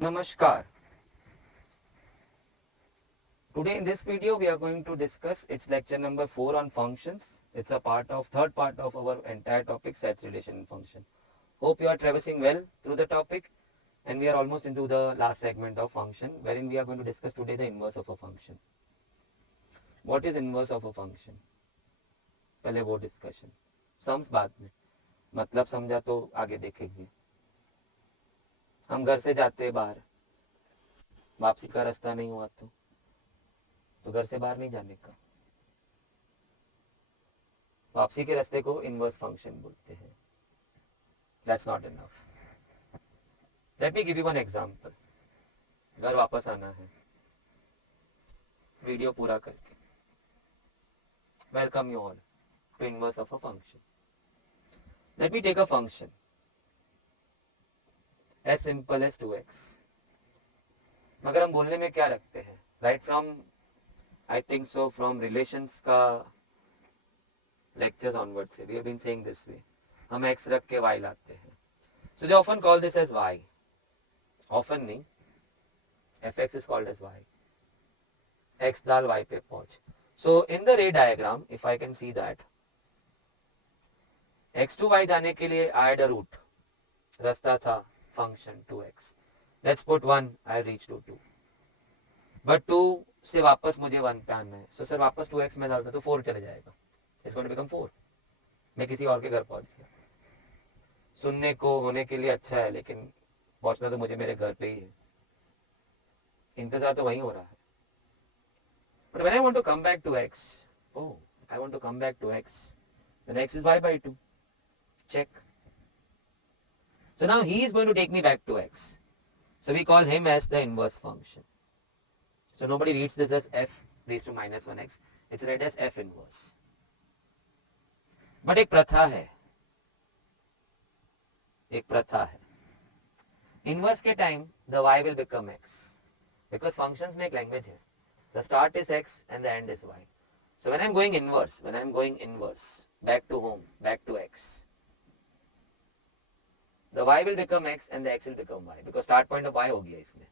Namaskar. Today in this video we are going to discuss its lecture number 4 on functions. It's a third part of our entire topic, sets, relation and function. Hope you are traversing well through the topic, and we are almost into the last segment of function, wherein we are going to discuss today the inverse of a function. What is inverse of a function? पहले वो discussion, sums बाद में, मतलब समझा तो आगे देखेंगे. हम घर से जाते बाहर, वापसी का रास्ता नहीं हुआ तो घर से बाहर नहीं जाने का. वापसी के रास्ते को इनवर्स फंक्शन बोलते हैं. That's not enough. Let me give you one example. घर वापस आना है वीडियो पूरा करके. Welcome you all to inverse of a function. Let me take a function as simple as 2x. मगर हम बोलने में क्या रखते हैं? Right from I think so from relations का लेक्चर्स ऑनवर्ड से we have been saying this way. हम x रख के y लाते हैं. So they often call this as y. Often नहीं, fx is called as y. x डाल y पे पहुंच. So in the ray diagram, if I can see that x to y जाने के लिए I had a route. रास्ता था function 2x. Let's put 1, I'll reach to 2. But 2 से वापस मुझे 1 पे आना है. So सर वापस 2x में डालता तो 4 चले जाएगा. It's going to become 4. मैं किसी और के घर पहुंच गया. सुनने को होने के लिए अच्छा है, लेकिन पहुंचना तो मुझे मेरे घर पे ही है. इंतजार तो वहीं हो रहा है. But when I want to come back to x, I want to come back to x, then x is y by 2. Check. So now he is going to take me back to x. So we call him as the inverse function. So nobody reads this as f raised to minus 1x. It's read as f inverse. But एक प्रथा है. Inverse के time the y will become x. Because functions में एक language है. The start is x and the end is y. So when I am going inverse, back to home, back to x, the y will become x and the x will become y, because start point of y हो गया इसमें.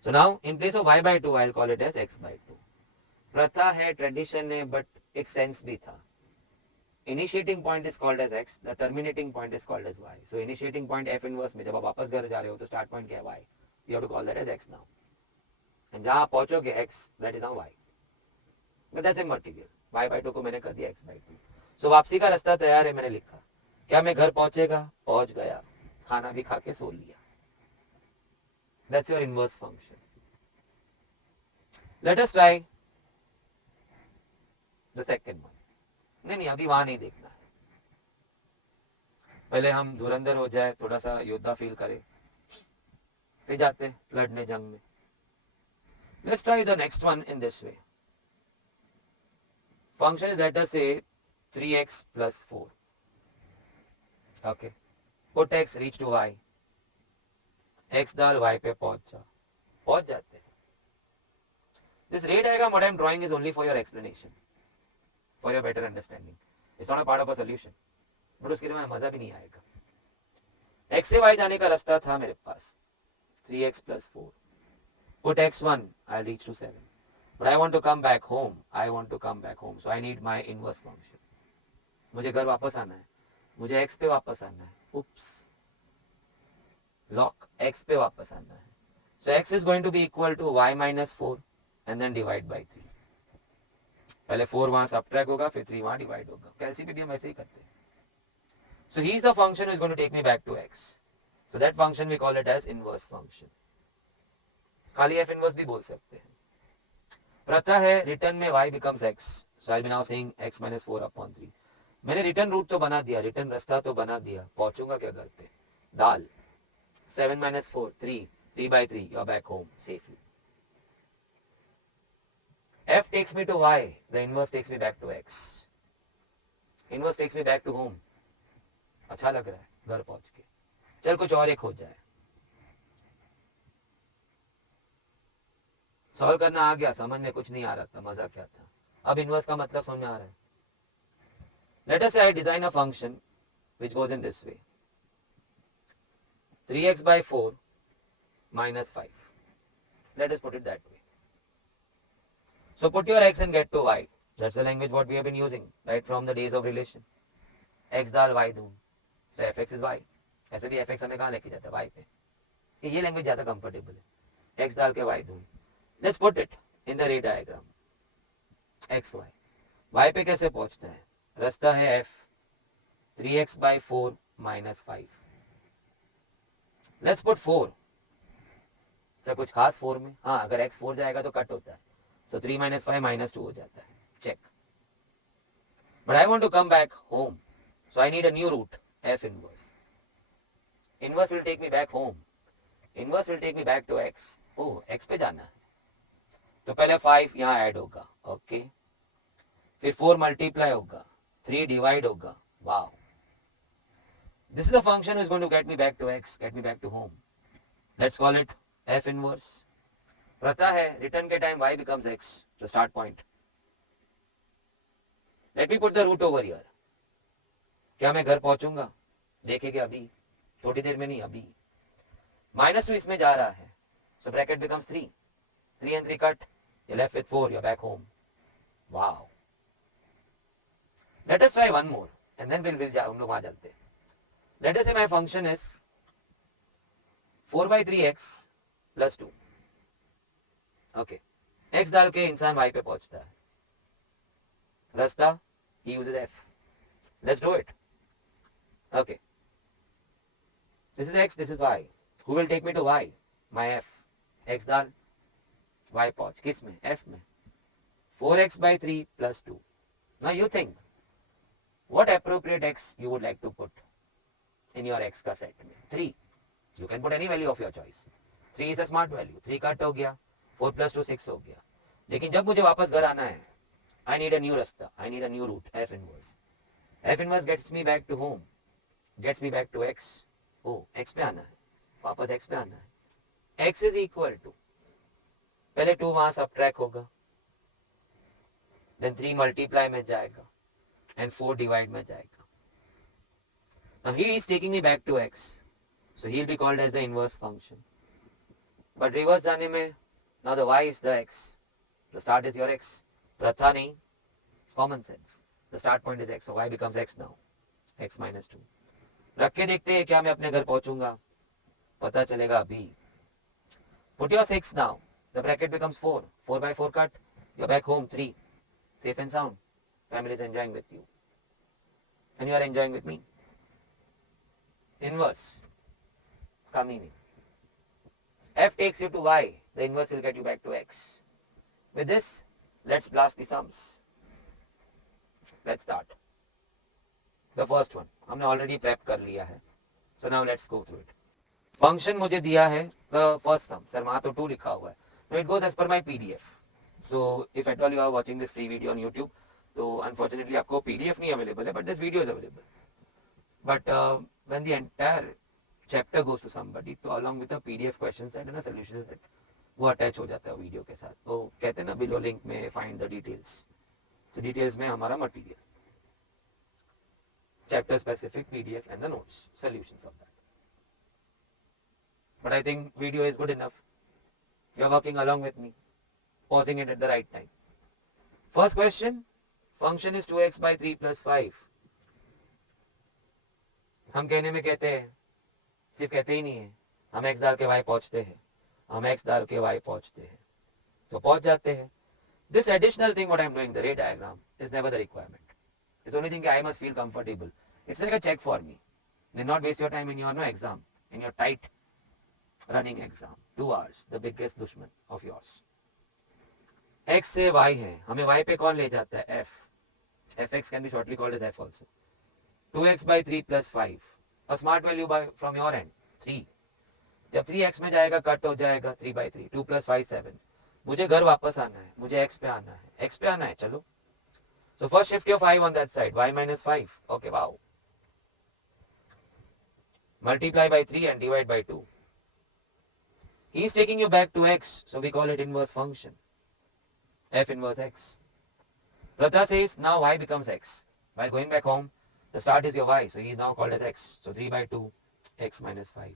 So now in place of y by 2, I will call it as x by 2. प्रथा है, tradition है, but एक sense भी था. Initiating point is called as x, the terminating point is called as y. So initiating point f inverse में जब आप वापस घर जा रहे हो तो start point क्या है? y. You have to call that as x now. And जहाँ आप पहुँचोगे x, that is now y. But that's immaterial. y by 2 को मैंने कर दिया x by 2. So वापसी का रास्ता तैयार है, मैंने लिखा. क्या मैं घर पहुँचेगा? पहुँच गया. खाना भी खा के सो लिया. That's your inverse function. Let us try the second one. नहीं, अभी वहां नहीं देखना है. पहले हम धुरंधर हो जाए, थोड़ा सा योद्धा फील करें, फिर जाते लड़ने जंग में. Let's try the next one in this way. Function is, let us say, 3x plus 4. Okay. Put x, reach to y. x डाल y पे पहुंच जाते हैं. This ray diagram what I am drawing is only for your explanation, for your better understanding. It's not a part of a solution. But उसके लिए मजा भी नहीं आएगा. x से y जाने का रास्ता था मेरे पास 3x plus 4. Put x1, I'll reach to 7. But I want to come back home. So I need my inverse function. मुझे घर वापस आना है. मुझे x पे वापस आना है. Oops. Lock. x पे वापस आना है. So x is going to be equal to y minus 4 and then divide by 3. पहले 4 वहां subtract होगा, फिर 3 वहां divide होगा. कैलसी पे भी हम ऐसे ही करते हैं. So he is the function who is going to take me back to x. So that function we call it as inverse function. खाली f inverse भी बोल सकते हैं. प्रथा है, रिटर्न में y becomes x. So I'll be now saying x minus 4 upon 3. मैंने return route तो बना दिया, रिटर्न रास्ता तो बना दिया. पहुंचूंगा क्या घर पे? डाल 7 minus 4, 3. 3 by 3, you're back home safely. f takes me to y, the inverse takes me back to x. Inverse takes me back to home. अच्छा लग रहा है घर पहुंच के. चल कुछ और एक हो जाए. सॉल्व करना आ गया, समझ में कुछ नहीं आ रहा था, मजा क्या था. अब इनवर्स का मतलब समझ में आ रहा है. Let us say I design a function which goes in this way. 3x by 4 minus 5. Let us put it that way. So put your x and get to y. That's the language what we have been using right from the days of relation. x डाल y दूं, so fx is y. ऐसे भी fx हमें कहाँ लेके जाता है y पे. ये लैंग्वेज ज़्यादा कंफर्टेबल है. x डाल के y दूं. Let's put it in the ray diagram. x y. y पे कैसे पहुँचता है? रास्ता है f. 3x by 4 minus 5. Let's put 4. Sir कुछ खास 4 में? हाँ, अगर x 4 जाएगा तो कट होता है. So 3 minus 5 minus 2 हो जाता है. Check. But I want to come back home. So I need a new route, f inverse. Inverse will take me back home. Inverse will take me back to x. Oh, x पे जाना है. तो पहले 5 यहाँ add होगा. Okay. फिर 4 multiply होगा. 3 divide होगा. Wow. This is the function which is going to get me back to x, get me back to home. Let's call it f inverse. पता है रिटर्न के time y becomes x, the start point. Let me put the root over here. क्या मैं घर पहुंचूंगा? देखेंगे अभी, थोड़ी देर में नहीं अभी. -2 इसमें जा रहा है, so bracket becomes 3. 3 and 3 cut. You're left with 4. You're back home. Wow. Let us try one more, and then हम लोग वहां चलते हैं. Let us say my function is 4 by 3x plus 2. Okay. x डाल के इंसान y पे पहुंचता है. रास्ता, he uses f. Let's do it. Okay. This is x, this is y. Who will take me to y? My f. x डाल, y पहुंच. किस में? f में. 4x by 3 plus 2. Now you think, what appropriate x you would like to put in your x का set में? 3. You can put any value of your choice. 3 is a smart value. 3 cut हो गया. 4 plus 2 6 हो गया. लेकिन जब मुझे वापस घर आना है, I need a new रास्ता. I need a new route. F inverse. F inverse gets me back to home. Gets me back to x. Oh, x पे आना है. वापस x पे आना है. x is equal to. पहले 2 वहां subtract होगा. Then 3 multiply में जाएगा. And 4 divide में जाएगा. Now he is taking me back to x. So he will be called as the inverse function. But reverse जाने में, now the y is the x. The start is your x. प्रथा नहीं, common sense. The start point is x, so y becomes x now. x minus 2. रख के देखते हैं क्या मैं अपने घर पहुंचूंगा. पता चलेगा अभी. Put your 6 now. The bracket becomes 4. 4 by 4 cut. You're back home. 3. Safe and sound. Family is enjoying with you. And you are enjoying with me. Inverse. Ka meaning. F takes you to y. The inverse will get you back to x. With this, let's blast the sums. Let's start. The first one. हमने already prep कर लिया है. So now let's go through it. Function मुझे दिया है the first sum. Sir वहाँ तो 2 लिखा हुआ है. So it goes as per my PDF. So if at all you are watching this free video on YouTube, तो unfortunately आपको PDF नहीं available है, but this video is available. But when the entire chapter goes to somebody, तो along with a PDF question set and a solution set, वो attach हो जाता है video के साथ. तो कहते हैं ना बिलो लिंक में फाइंड द डिटेल्स. तो डिटेल्स में हमारा material, chapter specific PDF and the notes, solutions of that. But I think video is good enough. You are working along with me, pausing it at the right time. First question, function is 2x by 3 plus 5. हम कहने में कहते हैं, सिर्फ कहते ही नहीं है, हम x डाल के y पहुंचते हैं, हम x डाल के y पहुंचते हैं, तो पहुंच जाते हैं. This additional thing what I am doing, the ray diagram, is never the requirement. It's the only thing I must feel comfortable. It's like a check for me. Then not waste your time in your exam, in your tight running exam. 2 hours, the biggest दुश्मन of yours. x से y है, हमें y पे कौन ले जाता है? f. fx can be shortly called as f also. 2x by 3 plus 5. A smart value from your end, 3. जब 3x में जाएगा कट हो जाएगा 3 by 3. 2 plus 5 7. मुझे घर वापस आना है, मुझे x पे आना है. x पे आना है, चलो. So first shift your 5 on that side, y minus 5. Okay, wow. Multiply by 3 and divide by 2. He is taking you back to x, so we call it inverse function. F inverse x. Pratha says now y becomes x. While going back home, the start is your y, so he is now called as x. So 3 by 2, x minus 5.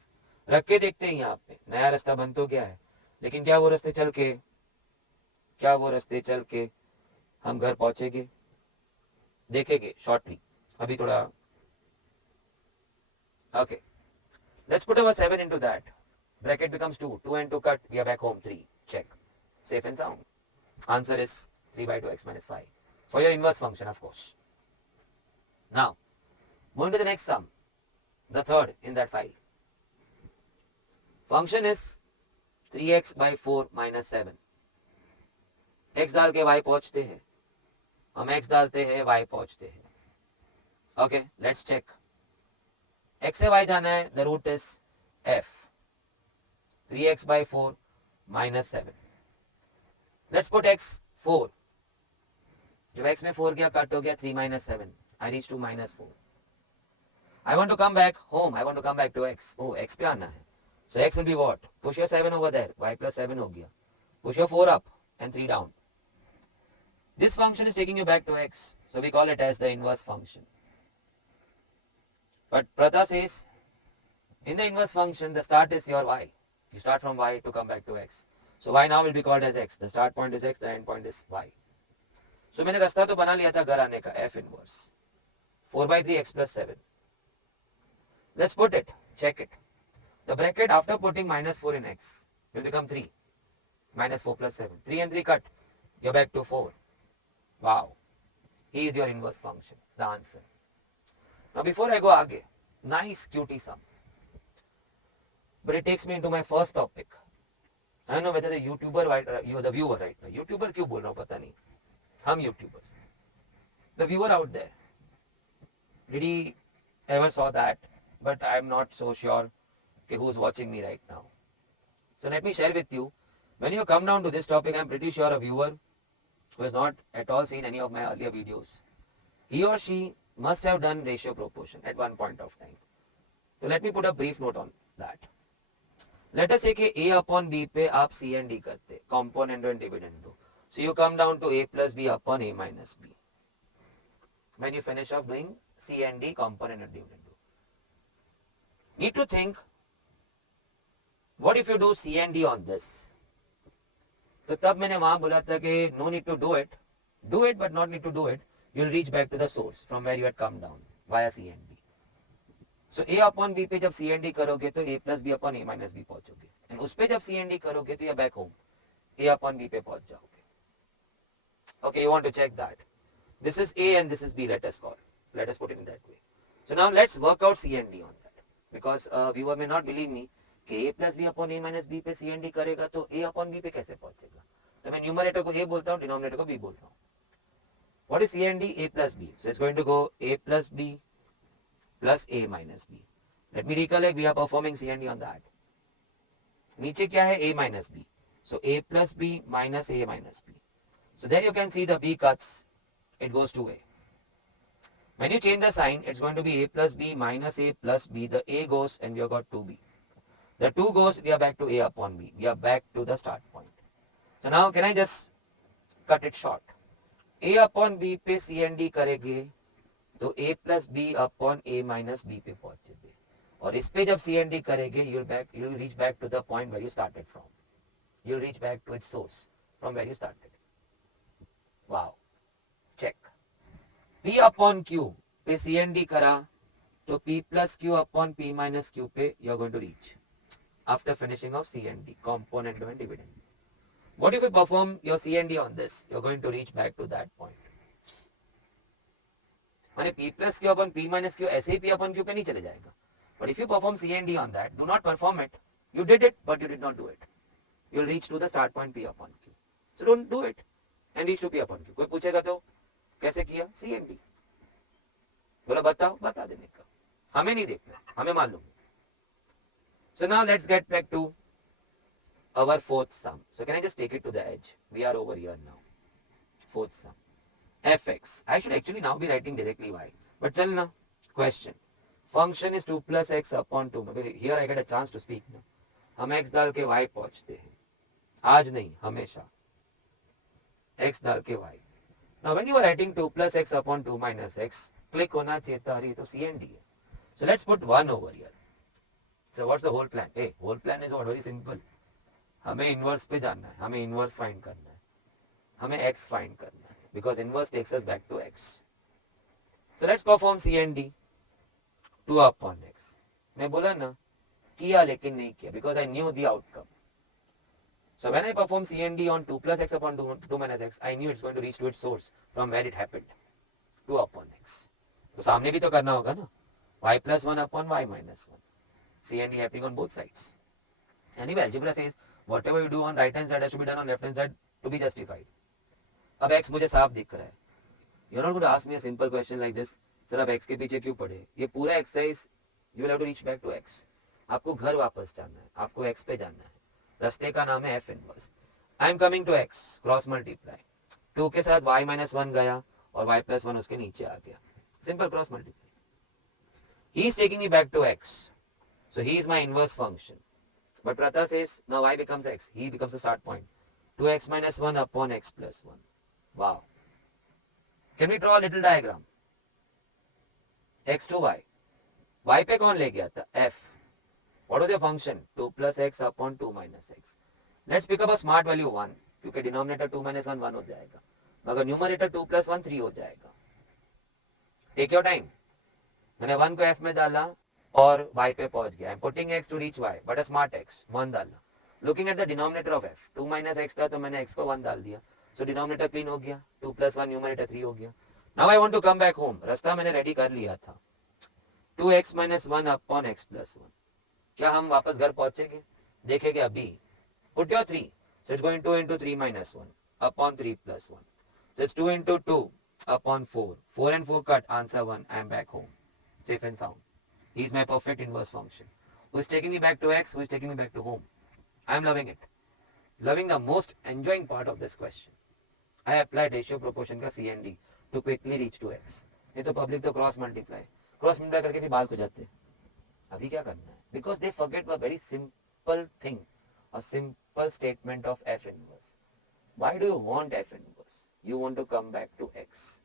रख के देखते हैं यहाँ पे नया रास्ता बन तो गया है, लेकिन क्या वो रास्ते चल के हम घर पहुंचेंगे, देखेंगे शॉर्टली। अभी थोड़ा okay, let's put our 7 into that. Bracket becomes 2. 2 and 2 cut. We are back home. 3. Check. Safe and sound. Answer is 3 by 2x minus 5. For your inverse function, of course. Now, moving to the next sum. The third in that file. Function is 3x by 4 minus 7. x डाल के y पहुंचते हैं, हम x डालते हैं y पहुंचते हैं. Okay, let's check. x से y जाना है, the root is f. 3x by 4 minus 7. Let's put x 4. जब x में 4 गया कट हो गया 3 minus 7. I reach to minus 4. I want to come back home. I want to come back to x. Oh, x पे आना है. So x will be what? Push your 7 over there. Y plus 7 हो गया. Push your 4 up and 3 down. This function is taking you back to x. So we call it as the inverse function. But Pratha says, in the inverse function, the start is your y. You start from y to come back to x. So y now will be called as x. The start point is x, the end point is y. So मैंने रास्ता तो बना लिया था घर आने का, f inverse. 4 by 3 x plus 7. Let's put it, check it. The bracket after putting minus 4 in x will become 3. Minus 4 plus 7. 3 and 3 cut. You're back to 4. Wow. He is your inverse function. The answer. Now before I go आगे, nice cutie sum. But it takes me into my first topic. I don't know whether the YouTuber, you're the viewer right now. YouTuber क्यों बोल रहा हूँ पता नहीं. हम YouTubers. The viewer out there. Did he ever saw that? But I'm not so sure who's watching me right now. So let me share with you. When you come down to this topic, I'm pretty sure a viewer who has not at all seen any of my earlier videos, he or she must have done ratio proportion at one point of time. So let me put a brief note on that. Let us say कि a upon b पे आप c and d करते, componendo and dividendo. So you come down to a plus b upon a minus b. When you finish off doing c and d, component and dividendo. Need to think, what if you do c and d on this? तो तब मैंने वहां बोला था कि no need to do it but not need to do it, you'll reach back to the source from where you had come down via c and d. So a upon b पे जब c and d करोगे तो a plus b upon a minus b पहुंचोगे, and उस पे जब c and d करोगे तो you're back home, a upon b पे पहुंच जाओगे. Okay, you want to check that. This is a and this is b, let us put it in that way. So now let's work out c and d on that, because viewer may not believe me कि a plus b upon a minus b पे c and d करेगा तो a upon b पे कैसे पहुंचेगा. तो मैं numerator को a बोलता हूँ, डिनोमिनेटर को b बोलता हूँ. What is c and d? A plus b. So it's going to go a plus b plus a minus b. Let me recollect, we are performing c and d on that. नीचे क्या है? a minus b. So a plus b minus a minus b. So there you can see the b cuts, it goes to a. When you change the sign, it's going to be a plus b minus a plus b. The a goes and we have got 2b. The 2 goes, we are back to a upon b. We are back to the start point. So now can I just cut it short? a upon b पे c and d करेंगे तो a plus b upon a minus b पे पहुंचेंगे, और इस पे जब c and d करेंगे you'll reach back to the point where you started from. You'll reach back to its source from where you started. Wow. Check. p upon q पे c and d करा तो p plus q upon p minus q पे you're going to reach after finishing of c and d, component and dividend. What if you perform your c and d on this? You're going to reach back to that point. माने p plus q upon p minus q ऐसे ही p upon q पे नहीं चले जाएगा. But if you perform c and d on that, do not perform it. You did it, but you did not do it. You'll reach to the start point p upon q. So don't do it and reach to p upon q. कोई पूछेगा तो कैसे किया? c and d. बोला बताओ, बता देने का. हमें नहीं देखना, हमें मालूम. So now let's get back to our fourth sum. So can I just take it to the edge? We are over here now. Fourth sum. fx. I should actually now be writing directly y. But chal na. Question. Function is 2 plus x upon 2. Here I get a chance to speak now. हम x डाल के y पहुंचते हैं. आज नहीं, हमेशा. x डाल के y. Now when you are writing 2 plus x upon 2 minus x, click होना चाहिए था, अरे तो c and d है. So let's put 1 over here. So what's the whole plan? Hey, whole plan is what? Very simple. हमें inverse पे जाना है, हमें इनवर्स फाइंड करना है, हमें x फाइंड करना है, because inverse takes us back to x. So let's perform C and D. 2 upon x. मैं बोला ना किया लेकिन नहीं किया, because I knew the outcome. So when I perform C and D on 2 plus x upon 2 minus x, I knew it's going to reach to its source from where it happened. 2 upon x. तो सामने भी तो करना होगा ना, y plus 1 upon y minus 1. C and D happening on both sides. Anyway, algebra says whatever you do on right hand side has to be done on left hand side to be justified. अब x मुझे साफ दिख रहा है. You're not going to ask me a simple question like this. Sir अब x के पीछे क्यों पड़े? ये पूरा exercise you will have to reach back to x. आपको घर वापस जाना है, आपको x पे जाना है. रास्ते का नाम है f inverse. I am coming to x, cross multiply. 2 के साथ y minus 1 गया और y plus 1 उसके नीचे आ गया. Simple cross multiply. He is taking me back to x. So he is my inverse function. But Pratha says now y becomes x. He becomes the start point. 2x minus 1 upon x plus 1. Wow. Can we draw a little diagram? x to y. y पे कौन ले गया था? f. What was your function? 2 plus x upon 2 minus x. Let's pick up a smart value 1. क्योंकि denominator 2 minus 1 1 हो जाएगा. मगर numerator 2 plus 1 3 हो जाएगा. Take your time. मैंने 1 को f में डाला और y पे पहुंच गया. I'm putting x to reach y, but a smart x 1 डाला. Looking at the denominator of f, 2 minus x था तो मैंने x को 1 डाल दिया. So denominator clean हो गया. 2 plus 1 numerator 3 हो गया. Now I want to come back home. रास्ता मैंने रेडी कर लिया था. 2x minus 1 upon x plus 1. क्या हम वापस घर पहुंचेंगे? देखेंगे अभी. Put your 3. So it's going 2 into 3 minus 1 upon 3 plus 1. So it's 2 into 2 upon 4. 4 and 4 cut. Answer 1. I am back home. Safe and sound. He is my perfect inverse function. Who is taking me back to x? Who is taking me back to home? I am loving it. Loving the most enjoying part of this question. I applied ratio proportion का C and D to quickly reach to x. ये तो public तो cross multiply करके फिर बाल खो जाते हैं. अभी क्या करना है? Because they forget a very simple thing, a simple statement of f inverse. Why do you want f inverse? You want to come back to x.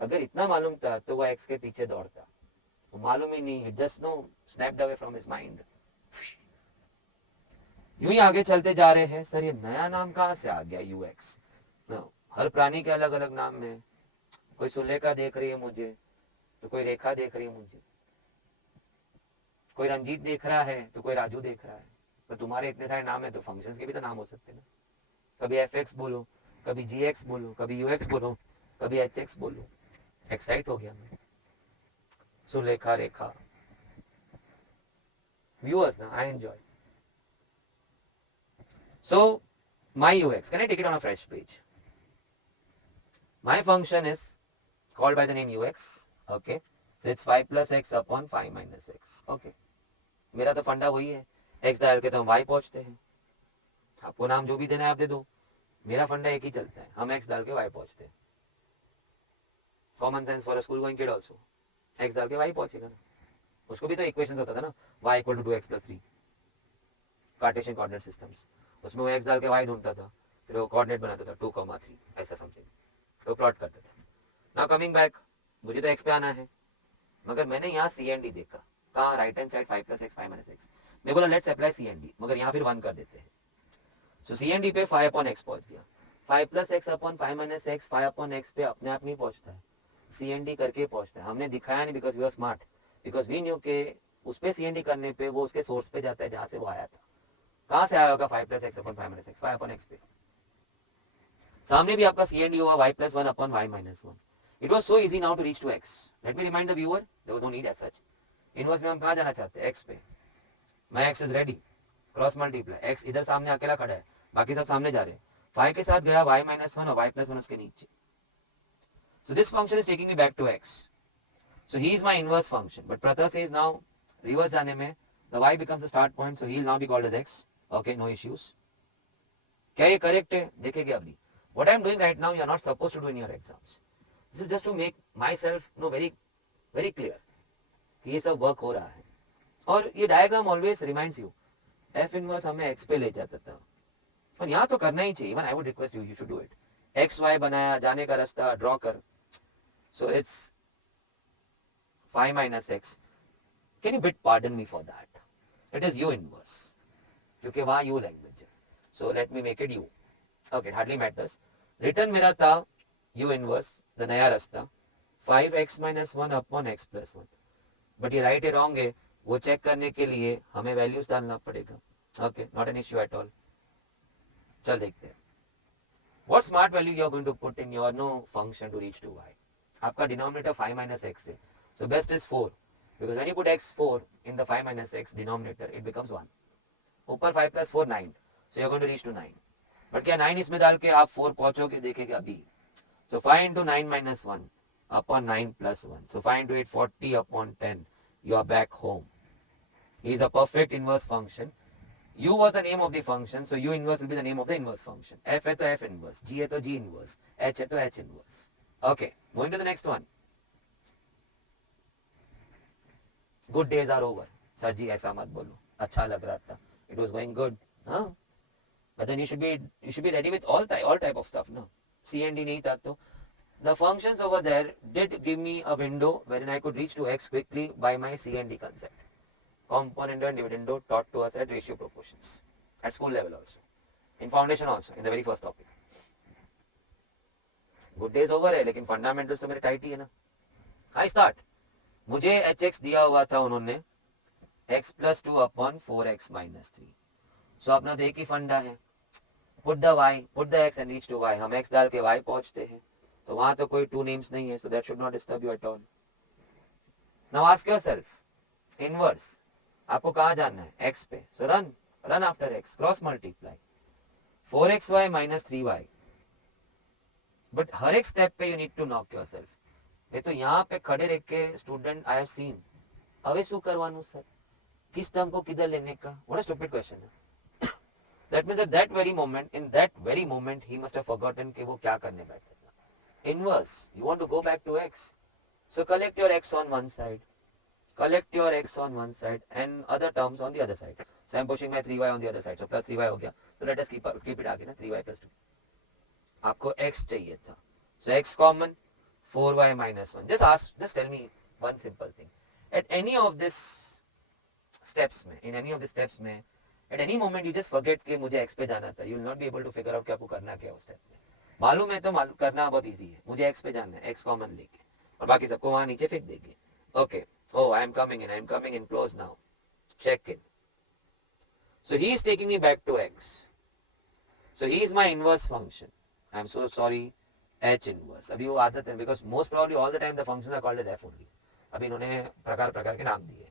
अगर इतना मालूम था तो वो x के पीछे दौड़ता. मालूम ही नहीं, just no snapped away from his mind. यूं ही आगे चलते जा रहे हैं. सर ये नया नाम कहां से आ गया ux? हर प्राणी के अलग अलग नाम है. कोई सुलेखा देख रही है मुझे तो कोई रेखा देख रही है मुझे, कोई रंजीत देख रहा है तो कोई राजू देख रहा है. तो तुम्हारे इतने सारे नाम है तो फंक्शंस के भी तो नाम हो सकते हैं ना. कभी fx बोलो, कभी gx बोलो, कभी ux बोलो, कभी hx बोलो. एक्साइट हो गया मैं. सुलेखा, रेखा, viewers na, I enjoy. So my ux, can I take it on a fresh page? My function is called by the name ux. Okay, so it's 5 plus x upon 5 minus x. Okay, मेरा तो फंडा वही है. x डाल के तो हम y पहुंचते हैं. आपको नाम जो भी देना है आप दे दो. मेरा फंडा एक ही चलता है. हम x डाल के y पहुंचते हैं. Common sense for a school going kid also. x डाल के y पहुंचेगा ना. उसको भी तो इक्वेशंस होता था ना, y equal to 2x plus 3 cartesian coordinate systems. उसमें वो x डाल के y ढूंढता था, फिर वो कोऑर्डिनेट बनाता था 2,3 ऐसा समथिंग, तो प्लॉट करता था. नाउ कमिंग बैक, मुझे तो x पे आना है, मगर मैंने यहाँ सी एंड डी देखा. कहाँ? Right hand side 5 plus x 5 minus x. मैं बोला let's apply C and D, मगर यहाँ फिर 1 कर देते हैं. सो सी एंड डी पे 5 अपॉन एक्स पहुंच गया. 5 plus x upon 5 minus x 5 upon x पे अपने आप नहीं पहुंचता है, सी एंड डी करके पहुंचता है. हमने दिखाया नहीं because we are smart, because we knew के उस पे सी एंड डी करने पे वो उसके सोर्स पे जाता है जहां से वो आया था. कहां से आया होगा? 5 plus x upon 5 minus x 5 upon x पे. सामने भी आपका सी एंड डी हुआ y plus 1 upon y minus 1. It was so easy now to reach to x. Let me remind the viewer, there was no need as such. Inverse में हम कहाँ जाना चाहते हैं? x पे. मैं x is ready. Cross multiply. x इधर सामने अकेला खड़ा है, बाकी सब सामने जा रहे हैं. 5 के साथ गया y minus 1 और y plus 1 उसके नीचे. So this function is taking me back to x. So he is my inverse function. But Pratha says now reverse जाने में the y becomes the start point, so he will now be called as x. Okay, no issues. क्या ये correct है? देखेंगे अभी. What I am doing right now you are not supposed to do in your exams. This is just to make myself very clear कि ये सब work हो रहा है. और ये diagram always reminds you, F inverse हमें एक्स पे ले जाता था, और यहाँ तो करना ही चाहिए. Even I would request you should do it. X y बनाया, जाने का रास्ता ड्रॉ कर. So it's 5 minus x. Can you bit pardon me for that? It is u inverse क्योंकि वहां u लैंग्वेज है. So let me make it u. Okay, it hardly matters. Return मेरा था u inverse, the नया रास्ता 5x minus 1 upon x plus 1. But ये right है wrong है वो चेक करने के लिए हमें वैल्यूज डालना पड़ेगा. Okay, not an issue at all. चल देखते हैं. What smart value you are going to put in your no function to reach to y? आपका denominator 5 minus x है. So best is 4. Because when you put x4 in the 5 minus x denominator, it becomes 1. ऊपर 5 plus 4, 9. So you are going to reach to 9. But क्या 9 इसमें डाल के आप 4 पहुंचोगे देखेगा अभी. So 5 into 9 minus 1 upon 9 plus 1. So 5 into 8, 40 upon 10. You are back home. He is a perfect inverse function. U was the name of the function, so U inverse will be the name of the inverse function. F है तो F inverse, G है तो G inverse, H है तो H inverse. Okay, going to the next one. Good days are over. Sir जी ऐसा मत बोलो. अच्छा लग रहा था. It was going good, huh? But then you should be ready with all type of stuff, no? C and D नहीं था तो. The functions over there did give me a window wherein I could reach to x quickly by my C and D concept. Componendo and dividendo taught to us at ratio proportions. At school level also. In foundation also, in the very first topic. Good days over है लेकिन fundamentals तो मेरे tight ही है ना. I start. मुझे hx दिया हुआ था उन्होंने x plus 2 upon 4x minus 3. So अपना तो एक ही फंडा है. Put the y, put the x and reach to y. हम x डाल के y पहुंचते हैं. तो वहां तो कोई टू नेम्स नहीं है. So that should not disturb you at all. Now ask yourself. Inverse. आपको कहाँ जानना है? x पे. So run after x. Cross multiply. 4xy minus 3y. But हर एक स्टेप पे you need to knock yourself. ये तो यहाँ पे खड़े रह के स्टूडेंट I have seen. अवे शू करवानू सर? किस टर्म को किधर लेने का? What a stupid question है. That means at that very moment, he must have forgotten कि वो क्या करने बैठे था. Inverse. You want to go back to x. So collect your x on one side. Collect your x on one side and other terms on the other side. So I'm pushing my 3y on the other side. So plus 3y हो गया. So let us keep it आगे ना 3y plus 2. आपको x चाहिए था. So x common 4y minus 1. Just tell me one simple thing. At any of these steps में, at any moment you just forget कि मुझे x पे जाना था. You will not be able to figure out कि आपको करना क्या है उस step में. मालूम है तो करना बहुत easy है. मुझे x पे जाना है. x common लेके. और बाकी सबको वहाँ नीचे फेंक देंगे. Okay. Oh, I am coming in close now. Check in. So he is taking me back to x. So he is my inverse function. I am so sorry, h inverse. अभी वो आदत है because most probably all the time the functions are called as f only. अभी इन्होंने प्रकार के नाम दिए.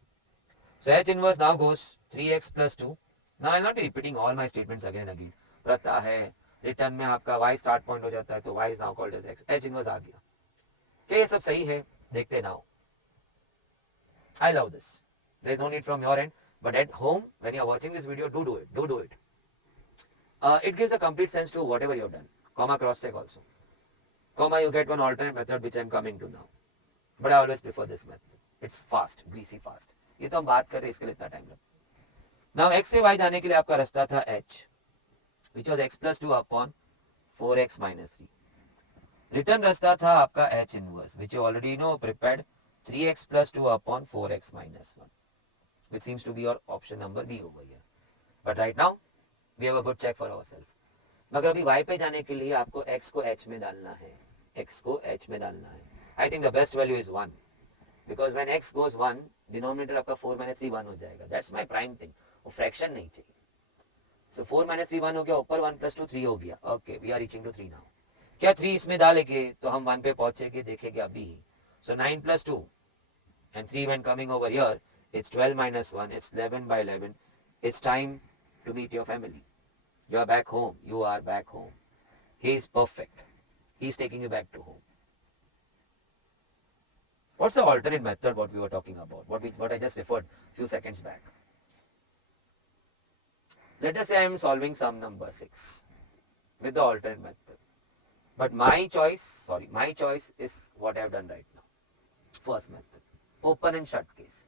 So h inverse now goes 3x plus 2. Now I will not be repeating all my statements again and again. प्रता है, return में आपका y start point हो जाता है तो y is now called as x. h inverse आ गया. क्या ये सब सही है? देखते now. I love this. There is no need from your end. But at home, when you are watching this video, do it. Do it. It gives a complete sense to whatever you have done. Comma cross check also. Comma you get one alternate method which I am coming to now. But I always prefer this method. It's fast, breezy fast. ये तो हम बात कर रहे हैं इसके लिए इतना टाइम लगता. Now x से y जाने के लिए आपका रास्ता था h, which was x plus 2 upon 4x minus 3. Return रास्ता था आपका h inverse, which you already know prepared. 3x plus 2 upon 4x minus 1, which seems to be your option number B over here. But right now, we have a good check for ourselves. मगर अभी y पे जाने के लिए आपको x को h में डालना है. I think the best value is 1. Because when x goes 1, denominator आपका 4 minus 3 1 हो जाएगा. That's my prime thing. वो fraction नहीं चाहिए. So 4 minus 3 1 हो गया, ऊपर 1 plus 2 3 हो गया. Okay, we are reaching to 3 now. क्या 3 इसमें डालेंगे तो हम 1 पे पहुंचेंगे, देखेंगे अभी. So 9 plus 2 and 3 when coming over here, it's 12 minus 1, it's 11 by 11. It's time to meet your family. You are back home. You are back home. He is perfect. He is taking you back to home. What's the alternate method what we were talking about? What I just referred few seconds back. Let us say I am solving sum number 6 with the alternate method. But my choice is what I have done right now. First method. Open and shut case.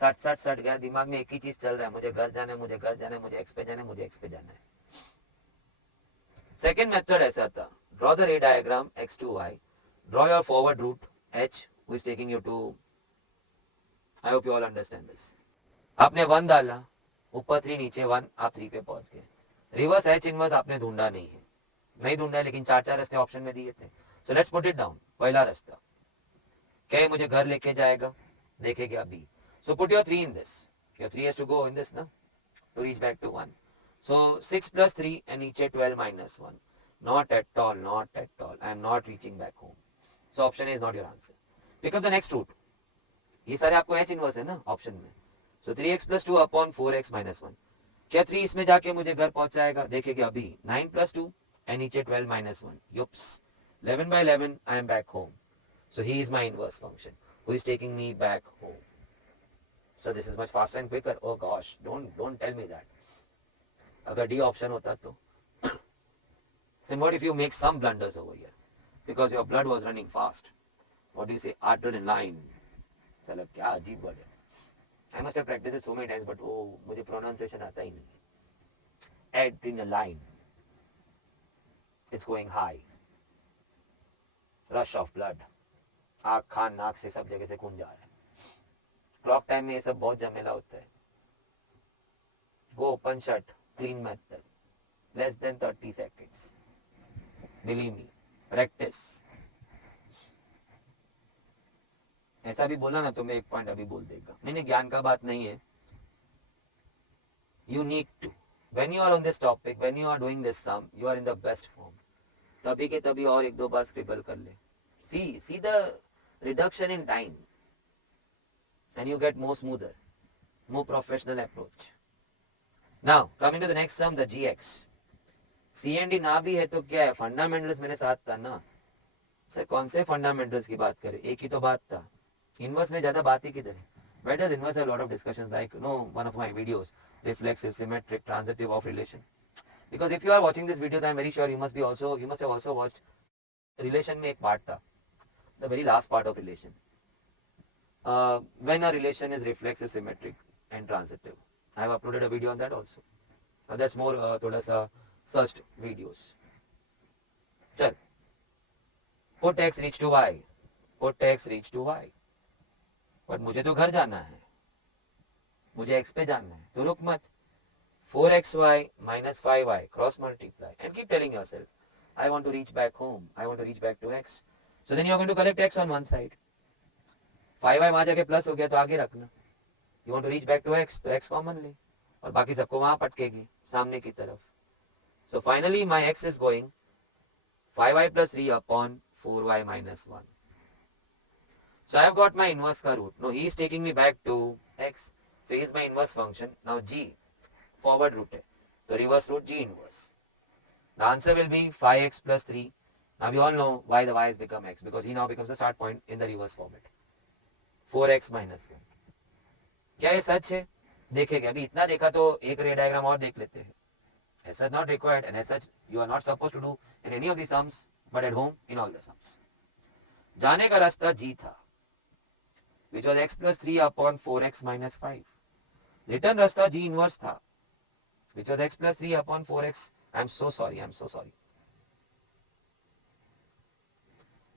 सट गया, दिमाग में एक ही चीज चल रहा है, मुझे घर जाना है, मुझे x पे जाना है. Second method ऐसा था. Draw the ray diagram x to y. Draw your forward route h, who is taking you to. I hope you all understand this. आपने 1 डाला, ऊपर 3 नीचे 1, आप 3 पे पहुंच गए। रिवर्स एच इनवर्स आपने ढूंढा नहीं है, नहीं ढूंढा है, लेकिन 4 रास्ते ऑप्शन में दिए थे। So let's put it down. पहला रास्ता क्या है, मुझे घर लेके जाएगा, देखेंगे अभी। So put your 3 in this, your 3 has to go in this ना, to reach back to 1. So 6 plus 3 and नीचे 12 minus 1. Not at all, not at all. I am not reaching back home. So option A is not your answer. Pick up the next route. ये सारे आपको H inverse है ना option में. So 3x plus 2 upon 4x minus 1. क्या 3 इसमें जाके मुझे घर पहुंचाएगा, देखेंगे अभी। 9 plus 2 and नीचे 12 minus 1. Yups. 11 by 11 I am back home. So he is my inverse function who is taking me back home. So this is much faster and quicker. Oh gosh, don't tell me that. अगर D option होता तो then what if you make some blunders over here because your blood was running fast? What do you say? Adrenaline. चलो क्या अजीब word है. I must have practiced it so many times, but oh मुझे pronunciation आता ही नहीं. Adrenaline. It's going high. Rush of blood. आँख कान नाक से सब जगह से खून जा रहा है. क्लॉक टाइम में ये सब बहुत झमेला होता है. Go open shut clean method, less than 30 seconds. Believe me, practice. ऐसा भी बोला ना तो मैं एक पॉइंट अभी बोल देगा. नहीं, ज्ञान का बात नहीं है. You need to, when you are on this topic, when you are doing this sum, you are in the best form. तभी के तभी और 1-2 बार स्क्रिबल कर ले. See the reduction in time and you get more smoother, more professional approach. Now coming to the next sum, the gx. C and D ना भी है तो क्या है, फंडामेंटल्स मेरे साथ था ना सर. कौन से फंडामेंटल्स की बात करें, एक ही तो बात था. इनवर्स में ज्यादा बात ही किधर है. Where does inverse have a lot of discussions, like one of my videos, reflexive, symmetric, transitive of relation. Because if you are watching this video, then I am very sure you must have also watched relation में एक part था, the very last part of relation. When a relation is reflexive, symmetric and transitive. I have uploaded a video on that also. That's more thoda sa searched videos. चल, put x reach to y, put x reach to y. But मुझे तो घर जाना है, मुझे x पे जाना है, तो रुक मत. 4xy minus 5y cross multiply and keep telling yourself, I want to reach back home, I want to reach back to x. So then you are going to collect x on one side. 5y वहां जाके plus हो गया तो आगे रखना. You want to reach back to x, तो x common ले और बाकी सबको वहां पटकेगी सामने की तरफ. So finally my x is going 5y plus 3 upon 4y minus 1. So I have got my inverse का root. No, he is taking me back to x. So he is my inverse function. Now g forward root है, तो reverse root g inverse. The answer will be 5x plus 3. Now we all know why the y has become x, because he now becomes the start point in the reverse format. 4x minus 1. क्या ये सच है, देखेंगे. अभी इतना देखा तो एक रे डायग्राम और देख लेते हैं. As such not required, and as such you are not supposed to do in any of the sums, but at home in all the sums. जाने का रास्ता g था, which was x plus 3 upon 4x minus 5. Return रास्ता g inverse था, which was x plus 3 upon 4x. I am so sorry.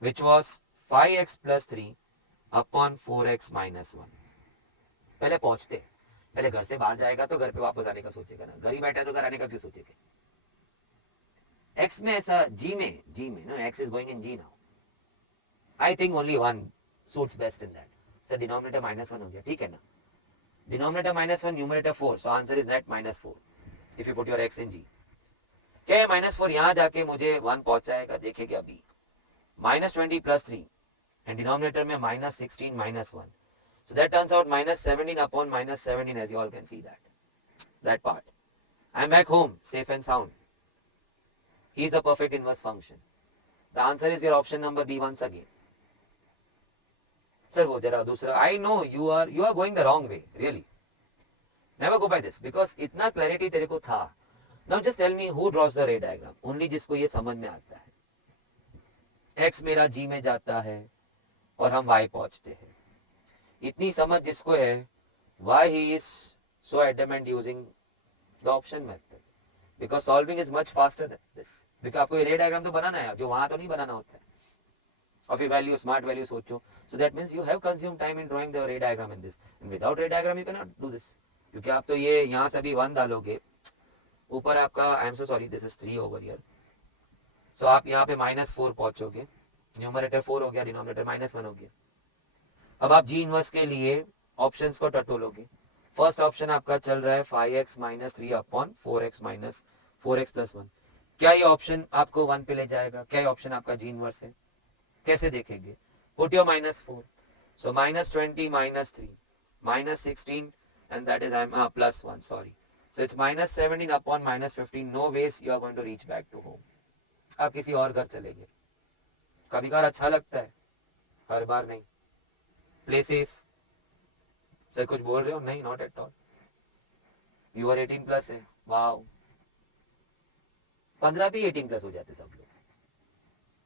Which was 5x plus 3 upon 4x minus 1. पहले पहुंचते, पहले घर से बाहर जाएगा तो घर पे वापस आने का सोचेगा ना. घर ही बैठा तो घर आने का क्यों सोचेगा. x में ऐसा, g में no, x is going in g now. I think only one suits best in that. So denominator minus 1 हो गया, ठीक है ना. Denominator minus 1, numerator 4. So answer is net minus 4 if you put your x in g. क्या है minus 4 यहाँ जाके मुझे 1 पहुंचाएगा, देखेंगे अभी. minus 20 plus 3 and denominator में minus 16 minus 1. So that turns out minus 17 upon minus 17, as you all can see that part. I am back home, safe and sound. He is the perfect inverse function. The answer is your option number B once again. Sir, वो जरा दूसरा. I know you are going the wrong way, really. Never go by this, because इतना clarity तेरे को था. Now just tell me who draws the ray diagram. Only जिसको ये समझ में आता है. x मेरा g में जाता है और हम y पहुंचते हैं. इतनी समझ जिसको है, why he is so adamant using the option method, because solving is much faster than this. because आपको ये रे डायग्राम तो बनाना है, जो वहां तो नहीं बनाना होता है. Of your value, smart value सोचो. So that means you have consumed time in drawing the ray diagram in this. And without ray diagram you cannot do this. क्योंकि आप तो ये यहाँ से अभी 1 डालोगे, ऊपर आपका I am so sorry this is 3 over here, so आप यहाँ पे -4 पहुंचोगे, न्यूमरेटर 4 हो गया, डिनोमिनेटर -1 हो गया। अब आप जी इनवर्स के लिए ऑप्शंस को टटोलोगे। फर्स्ट ऑप्शन आपका चल रहा है 5x - 3 upon 4x minus 4x + 1। क्या ये ऑप्शन आपको 1 पे ले जाएगा? क्या ये ऑप्शन आपका जी इनवर्स है? कैसे देखेंगे? Put your -4, so -20 - 3 -16 and that is I'm +1, sorry, so it's -17 upon -15. no ways you are going to reach back to home. आप किसी और घर चलेंगे। कभी कभार अच्छा लगता है, हर बार नहीं। Play safe. सर कुछ बोल रहे हो? नहीं, not at all. You are 18+ है, वाओ। 15 भी 18+ हो जाते सब लोग।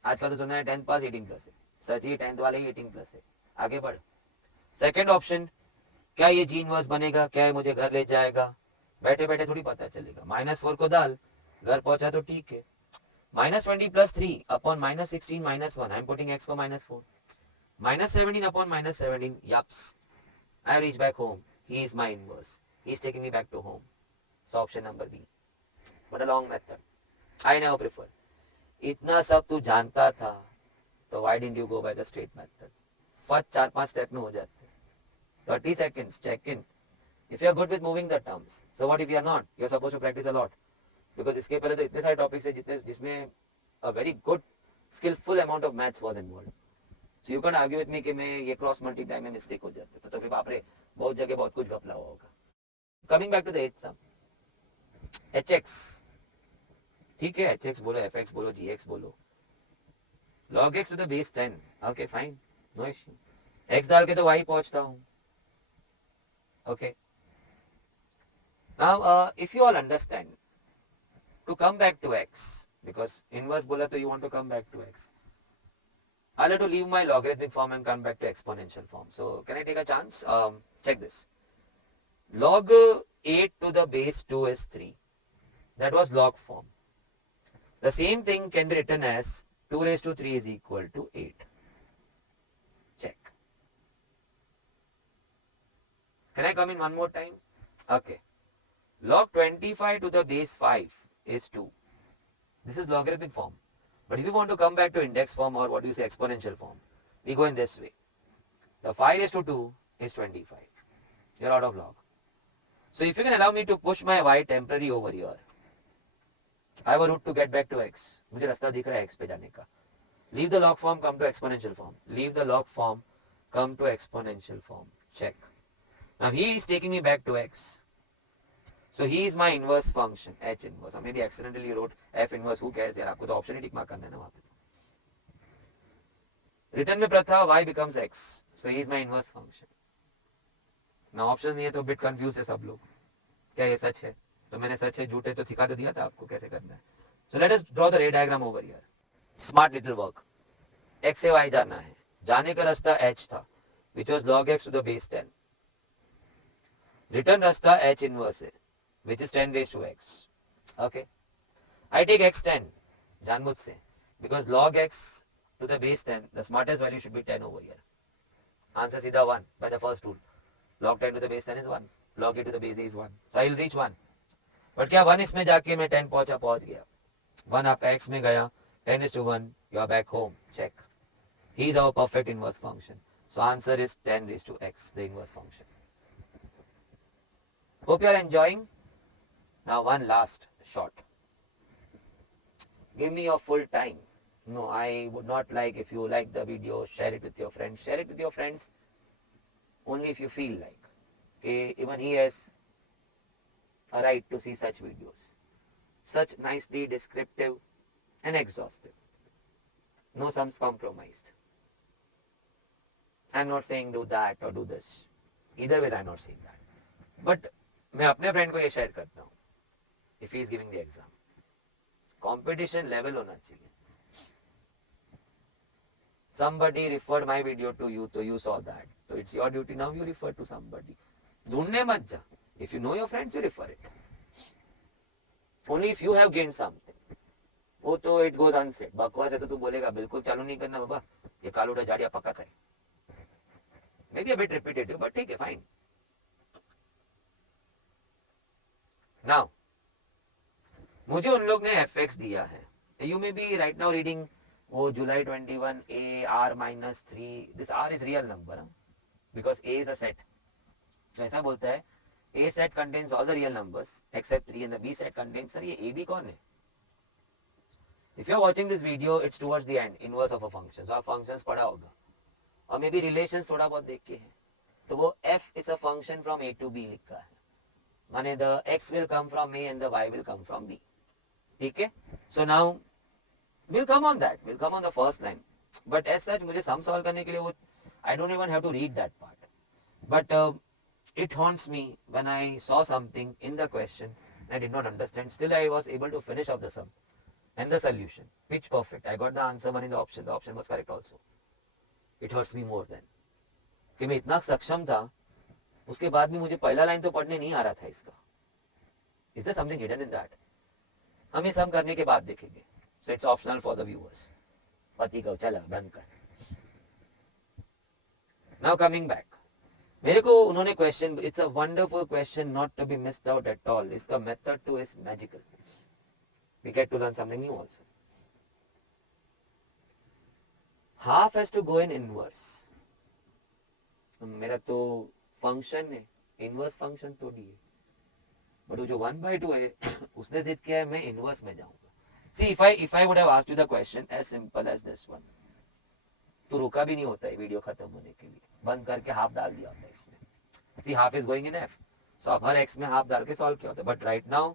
आजकल तो सुना है 10 पास 18+ है। सर जी 10th वाले ही 18+ है। आगे बढ़। सेकेंड ऑप्शन, क्या ये जी इनवर्स बनेगा? क्या ये मुझे घर ले जाएगा? बैठे बैठे थोड़ी पता चलेगा। -4 को डाल, घर पहुंचा तो ठीक है। -20 + 3 upon -16 -1, I am putting x को -4, -17 upon -17, yups, I reach back home. He is my inverse. He is taking me back to home. So option number B. But a long method. I never prefer. इतना सब तू जानता था, तो why didn't you go by the straight method? First 4-5 step में हो जाते। 30 seconds, check in. If you are good with moving the terms, so what if you are not? You are supposed to practice a lot. Because इसके पहले तो इतने सारे topics है जिसमें a very good, skillful amount of maths was involved. So you can't argue with me कि मैं ये क्रॉस मल्टीप्लाई में मिस्टेक हो जाता तो फिर बाप रे बहुत जगह बहुत कुछ घपला हुआ होगा। Coming back to the 8th sum, hx, ठीक है, hx बोलो, fx बोलो, gx बोलो, log x to the base 10, okay fine, no issue. x डाल के तो y पहुंचता हूँ, okay. Now if you all understand, to come back to x, because inverse बोला तो you want to come back to x, I'll have to leave my logarithmic form and come back to exponential form. So can I take a chance? Check this. Log 8 to the base 2 is 3. That was log form. The same thing can be written as 2 raised to 3 is equal to 8. Check. Can I come in one more time? Okay. Log 25 to the base 5 is 2. This is logarithmic form. But if you want to come back to index form, or what do you say, exponential form, we go in this way. The 5 raised to 2 is 25. You're out of log. So if you can allow me to push my y temporary over here, I have a route to get back to x. मुझे रास्ता दिख रहा है x पे जाने का. Leave the log form, come to exponential form. Leave the log form, come to exponential form. Check. Now he is taking me back to x. So he is my inverse function, h inverse. Or maybe accidentally you wrote f inverse, who cares यार, आपको तो option ही tick mark करना है ना वहाँ पे। Return में प्रथा y becomes x. So he is my inverse function. Now options नहीं है तो बिट कंफ्यूज है सब लोग, क्या ये सच है? तो मैंने सच है झूठ है तो सिखा तो दिया था आपको कैसे करना है। So let us draw the ray diagram over here. Smart little work. x से y जाना है, जाने का रास्ता h था, which was log x to the base 10. Return रास्ता h इनवर्स है, which is 10 raised to x. Okay. I take x 10, जानबूझ से, because log x to the base 10, the smartest value should be 10 over here. Answer सीधा 1 by the first rule. Log 10 to the base 10 is 1. Log a to the base a is 1. So I will reach 1. But क्या 1 इसमें जाके मैं 10 पहुंच गया. 1 आपका x में गया, 10 is to 1, you are back home. Check. He is our perfect inverse function. So answer is 10 raised to x, the inverse function. Hope you are enjoying. Now one last shot. Give me your full time. No, I would not like, if you like the video, share it with your friends. Share it with your friends only if you feel like. Okay, even he has a right to see such videos. Such nicely descriptive and exhaustive. No sums compromised. I'm not saying do that or do this. Either ways I'm not saying that. But मैं अपने friend को ये share करता हूँ. If he is giving the exam, competition level होना चाहिए. Somebody referred my video to you, so you saw that. So it's your duty now. You refer to somebody. ढूंढने मत जा. If you know your friends, you refer it. Only if you have gained something. वो तो it goes unsaid. बकवास है तो तू बोलेगा बिल्कुल चालू नहीं करना बाबा. ये कालूड़ा जाड़िया पक्का था. Maybe a bit repetitive, but ठीक है, fine. नाउ मुझे उन लोग ने एफ एक्स दिया है. You may be right now reading वो जुलाई 21 A R minus 3. This R is real number because A is a set. तो ऐसा बोलता है A set contains all the real numbers except 3 and the B set contains. Sir ये A B कौन है? If you are watching this video, it's towards the end, inverse of a function. So आप functions पढ़ा होगा और may B relations थोड़ा बहुत देख के है. तो वो f is a function from A to B लिखा है. माने the x will come from A and the y will come from B. ठीक है? So now we'll come on that. We'll come on the first line. But as such मुझे sum solve करने के लिए वो I don't even have to read that part. But it haunts me when I saw something in the question I did not understand. Still I was able to finish off the sum and the solution. Pitch perfect. I got the answer one in the option. The option was correct also. It hurts me more than कि मैं इतना सक्षम था उसके बाद भी मुझे पहला लाइन तो पढ़ने नहीं आ रहा था इसका. Is there something hidden in that? हम ये सम करने के बाद देखेंगे. So it's optional for the viewers. पति को चला बंद कर. Now coming back. मेरे को उन्होंने question, it's a wonderful question not to be missed out at all. इसका method too is magical. We get to learn something new also. Half has to go in inverse. मेरा तो function है, inverse function तो D है, but वो जो 1/2 है उसने जिद किया है मैं इनवर्स में जाऊंगा. See if I would have asked you the question as simple as this one, तो रुका भी नहीं होता है वीडियो खत्म होने के लिए, बंद करके हाफ डाल दिया होता है इसमें. See half is going in F, so आप हर एक्स में हाफ डाल के सॉल्व किया होता है. बट राइट नाउ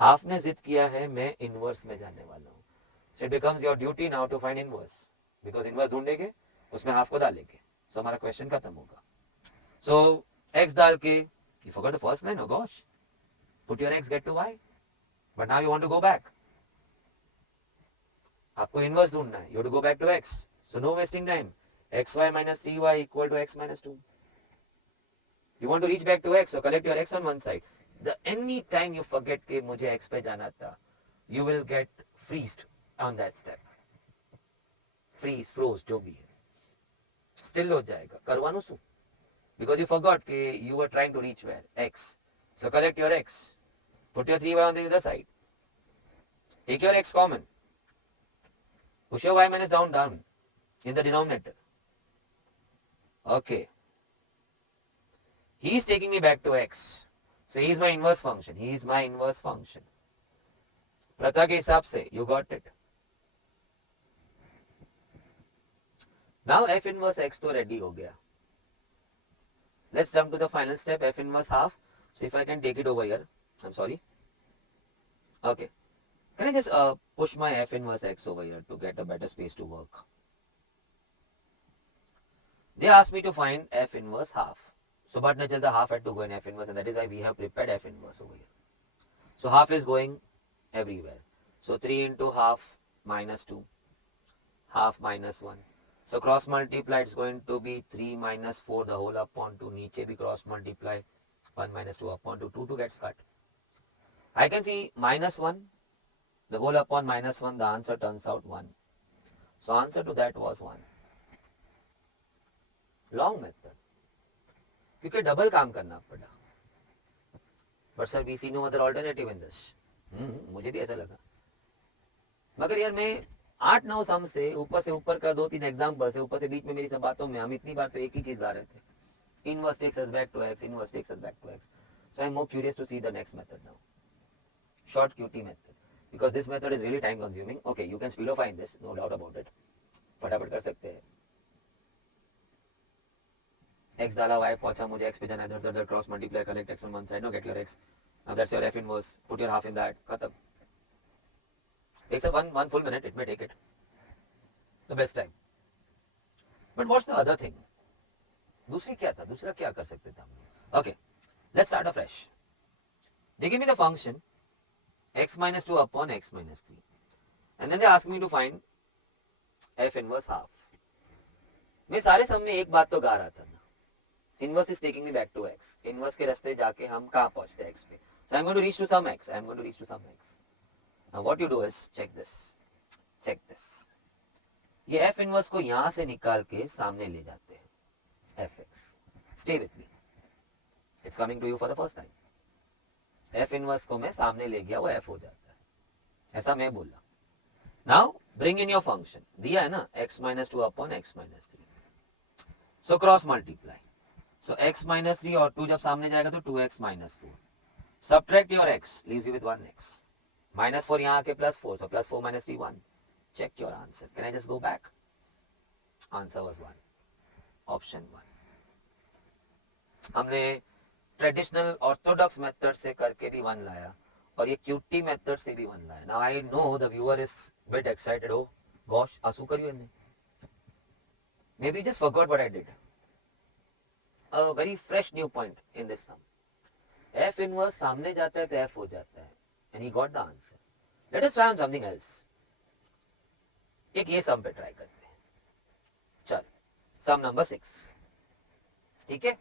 हाफ ने जिद किया है मैं इनवर्स में जाने वाला हूँ. So it becomes your duty now to find inverse, because inverse ढूंढेंगे उसमें हाफ को डालेंगे, सो हमारा क्वेश्चन खत्म होगा. सो एक्स डाल के you forgot the first line, oh gosh, put your x get to y, but now you want to go back. आपको इनवर्स ढूंढना है, you have to go back to x. So no wasting time. xy minus 3y equal to x minus 2. You want to reach back to x, so collect your x on one side. The any time you forget कि मुझे x पे जाना था, you will get freezed on that step. Freeze, froze, जो भी है. Still हो जाएगा. करवानो सु. Because you forgot कि you were trying to reach where? X. So collect your x. Put your 3y on the other side. Take your x common. Push your y minus down. In the denominator. Okay. He is taking me back to x. So he is my inverse function. प्रथा के हिसाब से you got it. Now f inverse x तो ready हो गया. Let's jump to the final step, f inverse half. So if I can take it over here. I'm sorry. Okay. Can I just push my f inverse x over here to get a better space to work? They asked me to find f inverse half. So but natural the half had to go in f inverse, and that is why we have prepared f inverse over here. So half is going everywhere. So 3 into half minus 2. Half minus 1. So cross multiply, it's going to be 3 minus 4 the whole upon 2. नीचे भी cross multiply 1 minus 2 upon 2. 2 gets cut. I can see minus 1. The whole upon minus 1, the answer turns out 1. So answer to that was 1. Long method, क्योंकि double काम करना पड़ा. But sir we see no other alternative in this. मुझे भी ऐसा लगा, मगर यार मैं 8-9 सम से ऊपर का 2-3 एग्जाम्पल से ऊपर से बीच में मेरी सब बातों में हम इतनी बार तो एक ही चीज ला रहे थे, inverse takes us back to x, inverse takes us back to X. So I am more curious to see the next method now, shortcut method, because this method is really time consuming. Okay, you can speedify in this, no doubt about it, फटाफट कर सकते हैं. x डाला y पहुंचा, मुझे x पे जाना है, इधर cross multiply, collect x on one side, now get your x, now that's your f inverse, put your half in that, खत्म. Takes a one full minute, it may take it, the best time. But what's the other thing? दूसरी क्या था, दूसरा क्या कर सकते थे हम? Okay, let's start afresh. They give me the function x minus 2 upon x minus 3, and then they ask me to find f inverse half. मैं सारे सम में एक बात तो गा रहा था ना, inverse is taking me back to x. Inverse के रास्ते जाके हम कहाँ पहुंचते हैं, एक्स पे. So I am going to reach to some x. Now what you do is check this. ये एफ इनवर्स को यहां से निकाल के सामने ले जाते हैं, f x. Stay with me, it's coming to you for the first time. F inverse को मैं सामने ले गया, वो एफ हो जाता है, ऐसा मैं बोला. Now bring in your function, दिया है ना x minus 2 upon x minus 3, so cross multiply. So x minus 3 और 2 जब सामने जाएगा तो 2x minus 4. Subtract your x, leaves you with 1x. Minus 4 यहाँ आके plus 4, so plus 4 minus 3, 1. Check your answer. Can I just go back? Answer was 1. Option 1. हमने traditional Orthodox method से करके भी 1 लाया और ये क्यूटी मेथड से भी 1 लाया. Now I know the viewer is bit excited. Oh gosh, आंसू करियो इनने. Maybe just forgot what I did. A very fresh new point in this sum. F inverse सामने जाता है तो F हो जाता है. And he got the answer. Let us try on something else. एक ये सम पे ट्राई करते हैं. चल, सम नंबर 6. ठीक है?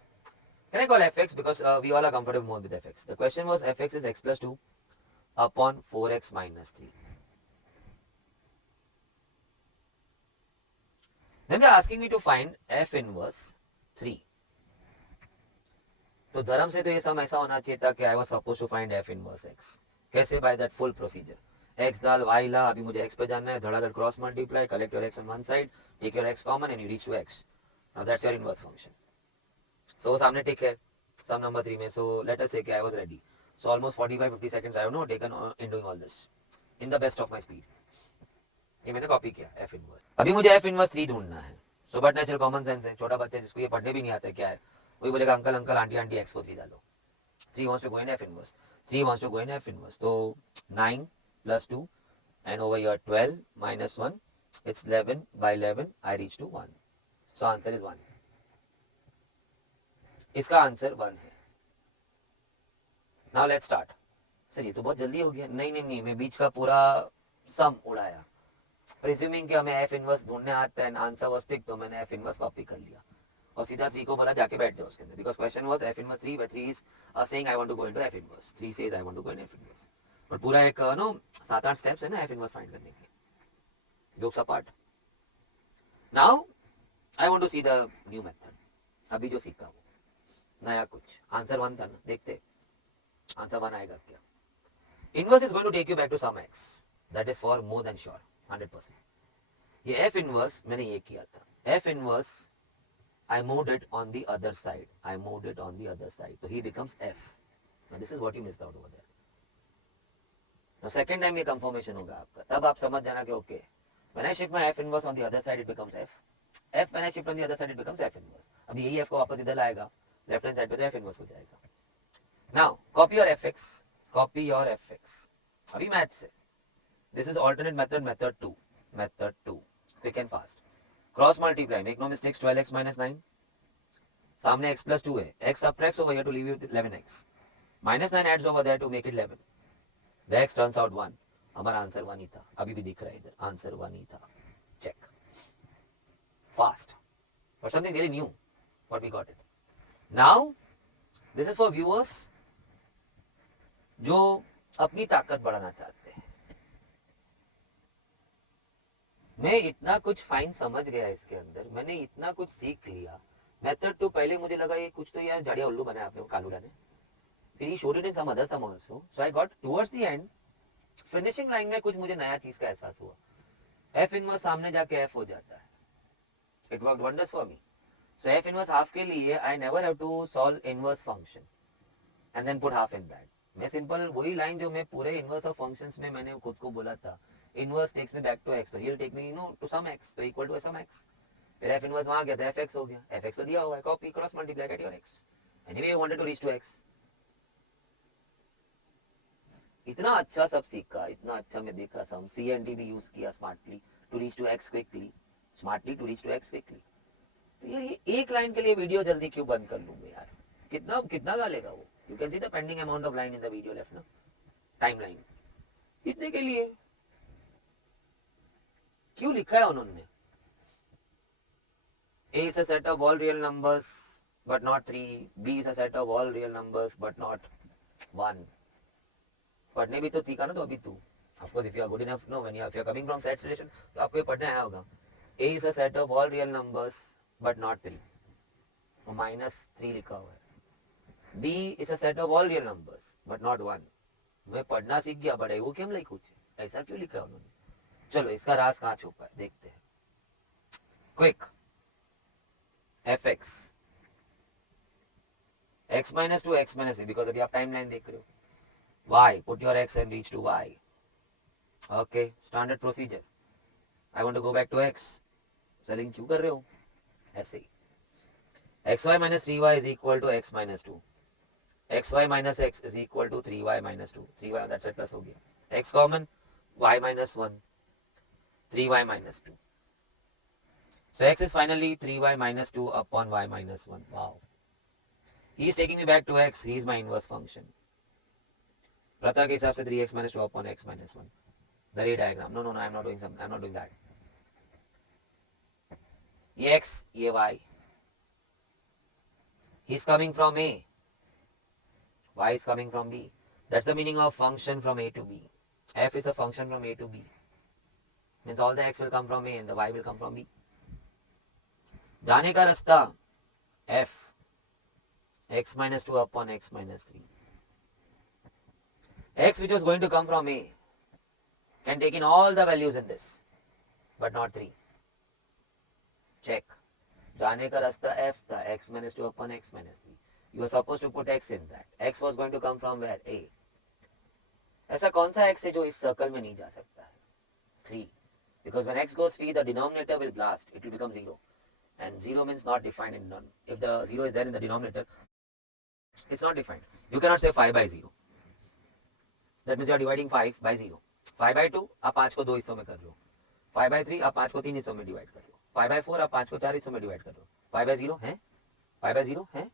Can I call fx because we all are comfortable more with fx. The question was fx is x plus 2 upon 4x minus 3. Then they are asking me to find f inverse 3. तो धर्म से तो ये सम ऐसा होना चाहिए था कि I was suppose to find f inverse x. कैसे? By that full procedure. X डाल वाई ला, अभी मुझे एक्स पे जानना है, धड़ाधड़ cross multiply, collect your x on one side, take your x common and you reach to x. Now that's your inverse function. So सामने टिक है सम नंबर 3 में. सो लेट अस से कि I was ready. So almost 45-50 seconds I have know taken in doing all this in the best of my speed. ये मैंने copy किया F inverse. अभी मुझे एफ इनवर्स 3 ढूंढना है. So but natural common sense है, छोटा बच्चा जिसको ये पढ़ने भी नहीं आता क्या है, वही बोलेगा uncle uncle aunty aunty x को 3 डालो. 3 wants to go in f inverse. 3 wants to go in f inverse. So 9 plus 2 and over here 12 minus 1. It's 11 by 11. I reach to 1. So answer is 1. इसका answer 1 है. Now let's start. Sir ये तो बहुत जल्दी हो गया. नहीं मैं बीच का पूरा सम उड़ाया. प्रिज्यूमिंग कि हमें f इनवर्स ढूंढने आता है, आंसर वाज टिक, तो मैंने f इनवर्स कॉपी कर लिया और सीधा 3 को बोला जाके बैठ जाओ उसके अंदर. Because question was f inverse 3 where 3 is saying I want to go into f inverse. 3 says I want to go in f inverse. But पूरा एक नो 7-8 स्टेप्स है ना f इनवर्स फाइंड करने के. Jokes apart. Now I want to see the new method. अभी जो सीखा वो नया कुछ. आंसर 1 था ना, देखते आंसर 1 आएगा क्या. Inverse is going to take you back to sum x. That is for more than sure 100%. ये f इनवर्स मैंने ये किया था. f inverse I moved it on the other side. I moved it on the other side. So he becomes f. Now this is what you missed out over there. Now second time ये confirmation होगा आपका. तब आप समझ जाना कि okay. When I shift my f inverse on the other side, it becomes f. F when I shift on the other side, it becomes f inverse. अब यही f को वापस इधर लाएगा. Left hand side पे तो f inverse हो जाएगा. Now copy your fx. Copy your fx. अभी math से. This is alternate method, method 2. Method 2. Quick and fast. Cross multiply, make no mistakes. 12x minus 9. सामने x plus 2 है. X subtracts over here to leave you with 11x. Minus 9 adds over there to make it 11. The x turns out 1. हमारा answer 1 ही था. अभी भी दिख रहा है इधर. आंसर 1 ही था. Check. Fast. But something really new. What we got it. Now, this is for viewers जो अपनी ताकत बढ़ाना चाहते हैं. मैं इतना कुछ फाइन समझ गया इसके अंदर. मैंने इतना कुछ सीख लिया. मेथड तो पहले मुझे लगा ये कुछ तो यार जाड़िया उल्लू बनाया आपने कालूड़ा ने. फिर showed it in some other sum also. So I got towards the end finishing line में कुछ मुझे नया चीज का एहसास हुआ. एफ इनवर्स सामने जाके एफ हो जाता है. It worked wonders for me. So F inverse half के लिए I never have to solve inverse function and then put half in that. मैं सिंपल वही लाइन जो मैं पूरे इनवर्स ऑफ फंक्शंस में मैंने खुद को बोला था, inverse takes me back to x, तो he will take me to some x, तो इक्वल टू सम एक्स. फिर एफ इनवर्स वहां गया तो एफ एक्स हो गया. एफ एक्स तो दिया हुआ है, copy cross multiply get your x. Anyway you wanted to reach to x. इतना अच्छा सब सीखा, इतना अच्छा मैं देखा सम. CNT भी यूज किया smartly to reach to x quickly. Smartly to reach to x quickly. तो ये एक लाइन के लिए वीडियो जल्दी क्यों बंद कर लूंगा यार. कितना कितना गालेगा वो. You can see the pending amount of line in the video left ना, टाइम लाइन. इतने के लिए क्यों लिखा है उन्होंने. A is a set of all real numbers but not 3. B is a set of all real numbers but not 1. पढ़ने भी तो सीखा ना. तो अभी तू of course if you are good enough, no, when you are coming from sets relation तो आपको ये पढ़ना आया होगा. A is a set of all real numbers but not 3. और -3 लिखा हुआ है. B is a set of all real numbers but not one. मैं पढ़ना सीख गया बड़े वो केम लिखूं छे ऐसा क्यों लिखा उन्होंने. चलो इसका राज कहाँ छुपा है देखते हैं. Quick fx x minus 2 x minus 3 because अभी आप टाइमलाइन देख रहे हो. y put your x and reach to y. Okay, standard procedure. I want to go back to x. Selling क्यों कर रहे हो ऐसे ही. xy minus 3y is equal to x minus 2. xy minus x is equal to 3y minus 2. 3y that set plus हो गया. x common y minus 1 3y minus 2. So x is finally 3y minus 2 upon y minus 1. Wow. He is taking me back to x. He is my inverse function. प्रथा के हिसाब से 3x minus 2 upon x minus 1. The ray diagram. No, I am not doing something. I am not doing that. ये x, ये y. He is coming from A. Y is coming from B. That's the meaning of function from A to B. F is a function from A to B. Means all the x will come from A and the y will come from B. जाने का रास्ता f x minus 2 upon x minus 3. X which was going to come from A can take in all the values in this but not 3. Check. जाने का रास्ता f था x minus 2 upon x minus 3. You were supposed to put x in that. X was going to come from where? A. ऐसा कौन सा x है जो इस सर्कल में नहीं जा सकता है? 3. Because when x goes free, the denominator will blast. It will become 0. And 0 means not defined in none. If the 0 is there in the denominator, it's not defined. You cannot say 5 by 0. That means you are dividing 5 by 0. 5 by 2, आप 5 को 2 हिस्सों में कर लो. 5 by 3, आप 5 को 3 हिस्सों में divide कर लो. 5 by 4, आप 5 को 4 हिस्सों में डिवाइड कर लो. 5 by 0 है? 5 by 0 है?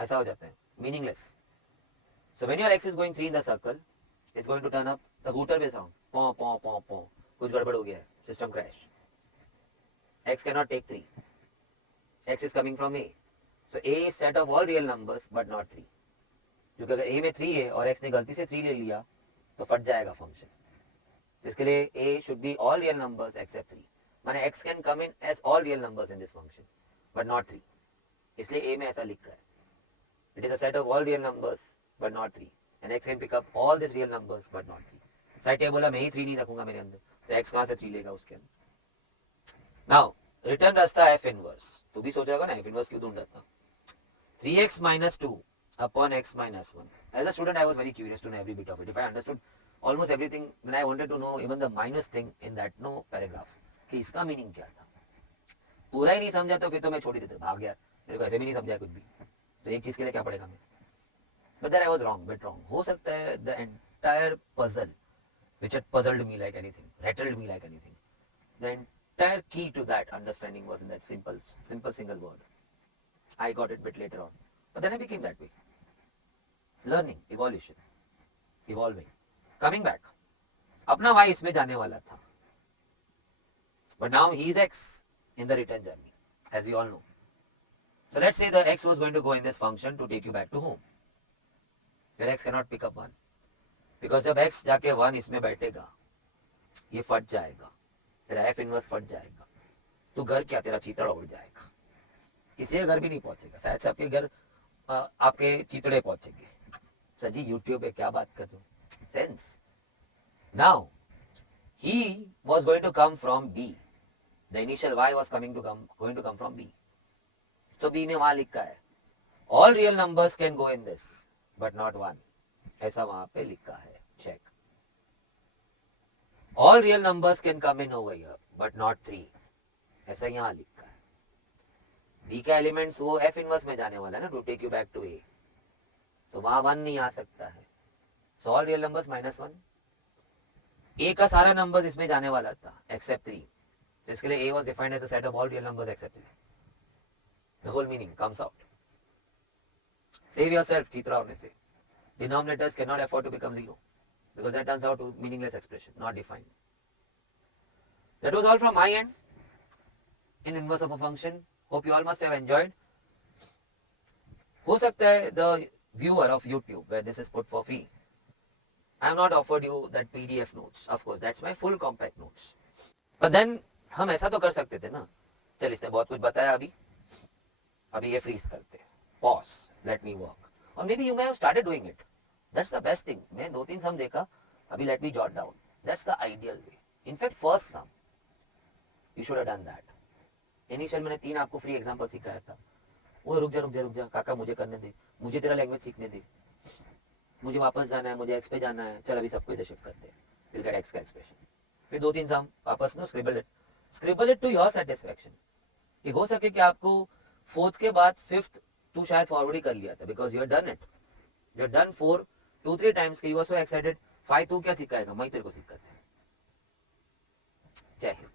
ऐसा हो जाता है. Meaningless. So when your x is going 3 in the circle, it's going to turn up, the hooter will sound. Pom, pom, pom, pom. कुछ गड़बड़ हो गया है. System crash. X cannot take 3. X is coming from A. So A is set of all real numbers but not 3. क्योंकि अगर A में 3 है और X ने गलती से 3 ले लिया तो फट जाएगा फंक्शन. जिसके लिए A should be all real numbers except 3. माने X can come in as all real numbers in this function but not 3. इसलिए A में ऐसा लिखा है. It is a set of all real numbers but not 3. And X can pick up all these real numbers but not 3. Side table बोला मैं ही 3 नहीं रखूंगा मेरे अंदर तो X कहाँ से 3 लेगा उसके अंदर. Now रिटर्न रास्ता f इनवर्स. तो भी सोच रहा होगा ना f इनवर्स क्यों ढूंढ रहा था. 3x minus 2 upon x minus 1. As a student I was very curious to know every bit of it. If I understood almost everything then I wanted to know even the minus thing in that no paragraph कि इसका meaning क्या था. पूरा ही नहीं समझा तो फिर तो मैं छोड़ ही देता भाग यार मेरे को ऐसे भी नहीं समझा कुछ भी तो एक चीज के लिए क्या पड़ेगा मैं. But then I was wrong, bit wrong. हो सकता है the entire puzzle which had puzzled me like anything, rattled me like anything. The entire key to that understanding was in that simple single word. I got it bit later on. But then I became that way. Learning, evolution, evolving. Coming back. अपना y इसमें जाने वाला था. But now he is x in the return journey, as you all know. So let's say the x was going to go in this function to take you back to home. Where x cannot pick up 1. Because जब x जाके 1 इसमें बैठेगा, ये फट जाएगा. तेरा f inverse फट जाएगा. तो घर क्या तेरा चीतड़ा उड़ जाएगा. किसी के घर भी नहीं पहुंचेगा. शायद से आपके घर आपके चीतड़े पहुंचेंगे. सर जी यूट्यूब पे क्या बात कर रहे हो. Sense. Now, he was going to come from B. The initial y was going to come from B. So B में वहाँ लिखा है. All real numbers can go in this, but not 1. ऐसा वहाँ पे लिखा है. Check. All real numbers can come in over here, but not 3. ऐसा यहाँ लिखा है. B का एलिमेंट्स वो f इनवर्स में जाने वाला है ना, to take you back to A. तो वहाँ 1 नहीं आ सकता है. So all real numbers minus 1. A का सारा नंबर्स इसमें जाने वाला था, except 3. जिसके लिए A was defined as a set of all real numbers except 3. The whole meaning comes out. Save yourself, चीतरा होने से. Denominators cannot afford to become 0. Because that turns out to meaningless expression, not defined. That was all from my end in inverse of a function. Hope you all must have enjoyed. हो सकता है the viewer of YouTube where this is put for free, I have not offered you that PDF notes. Of course, that's my full compact notes. But then हम ऐसा तो कर सकते थे ना. चल इसने बहुत कुछ बताया अभी ये फ्रीज करते हैं. Pause. Let me work. और may be you may have started doing it. That's the best thing. मैं 2-3 सम देखा, अभी let me jot down. That's the ideal way. In fact first sum you should have done that. Initial मैंने 3 आपको free example सिखाया था. वो रुक जा काका, मुझे करने दे, मुझे तेरा लैंग्वेज सीखने दे, मुझे वापस जाना है, मुझे एक्स पे जाना है, चल अभी सबको इधर शिफ्ट करते हैं, विल गेट एक्स का एक्सप्रेशन. फिर 2-3 सम वापस no scribble it to your satisfaction. कि हो सके कि आपको फोर्थ के बाद फिफ्थ तू शायद फॉरवर्ड ही कर लिया था, because you done it, you done 4 2-3 times कि यू आर सो एक्साइटेड. 5 तू क्या सिखाएगा, मैं तेरे को सिखाते हैं. जय हिंद.